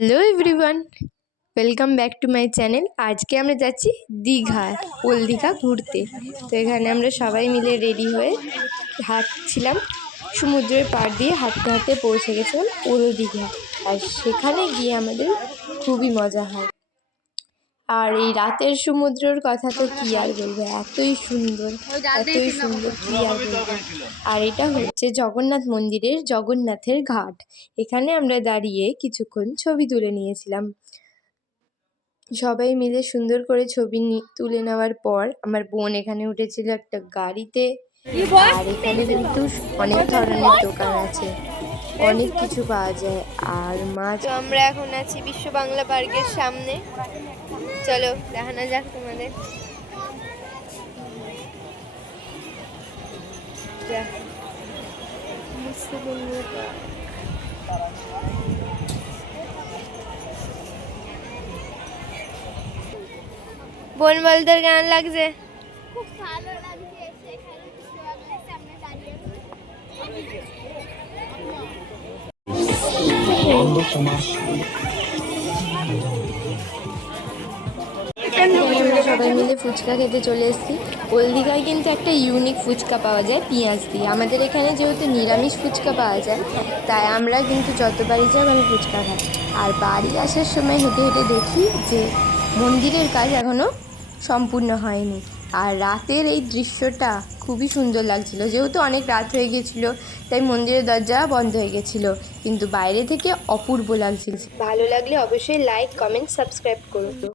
Hello everyone, welcome back to my channel. আজকে আমরা যাচ্ছি দীঘা, ওল্ড দীঘা ঘুরতে। তো এখানে আমরা সবাই মিলে রেডি হয়ে হাঁটছিলাম, সমুদ্রের পাড় দিয়ে হাঁটতে হাঁটতে পৌঁছে গেছিলাম ওল্ড দীঘা। আর সেখানে গিয়ে আমাদের খুবই মজা হয়। আর এই রাতের সমুদ্রের কথা তো কী আর বলবো, এতই সুন্দর এতই সুন্দর, কী আর বলবো। আর এটা হচ্ছে জগন্নাথ মন্দিরের জগন্নাথের ঘাট। এখানে আমরা দাঁড়িয়ে কিছুক্ষণ ছবি তুলে নিয়েছিলাম। সবাই মিলে সুন্দর করে ছবি তুলে নেওয়ার পর আমার বোন এখানে উঠেছিল একটা গাড়িতে। আর এখানে কিন্তু অনেক ধরনের দোকান আছে, অনেক কিছু পাওয়া যায়। আর মাছ, আমরা এখন আছি বিশ্ব বাংলা পার্কের সামনে। চলো দেখানো যাক তোমাদের। বোন বল, তোর কেমন লাগছে? খুব ভালো লাগছে এখানে বিশ্ব বাংলার সামনে দাঁড়িয়ে। আমরা সবাই মিলে ফুচকা খেতে চলে এসেছি। ওল্ড দীঘায় কিন্তু একটা ইউনিক ফুচকা পাওয়া যায় পেঁয়াজ দিয়ে। আমাদের এখানে যেহেতু নিরামিষ ফুচকা পাওয়া যায়, তাই আমরা কিন্তু যতবারই যাই আমি ফুচকা খাই। আর বাড়ি আসার সময় হেঁটে হেঁটে দেখি যে মন্দিরের কাজ এখনও সম্পূর্ণ হয়নি। আর রাতের এই দৃশ্যটা খুবই সুন্দর লাগছিল, যেহেতু অনেক রাত হয়ে গেছিলো তাই মন্দিরের দরজা বন্ধ হয়ে গেছিলো, কিন্তু বাইরে থেকে অপূর্ব লাগছিল। ভালো লাগলে অবশ্যই লাইক, কমেন্ট, সাবস্ক্রাইব করো।